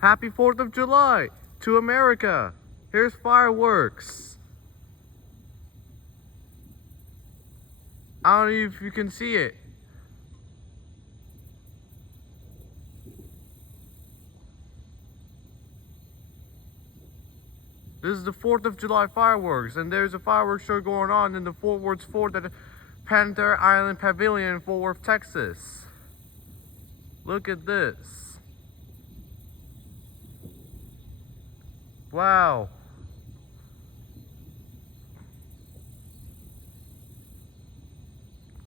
Happy 4th of July to America. Here's fireworks. I don't know if you can see it. This is the 4th of July fireworks, and there's a fireworks show going on in the Fort Worth Fort at Panther Island Pavilion in Fort Worth, Texas. Look at this. Wow.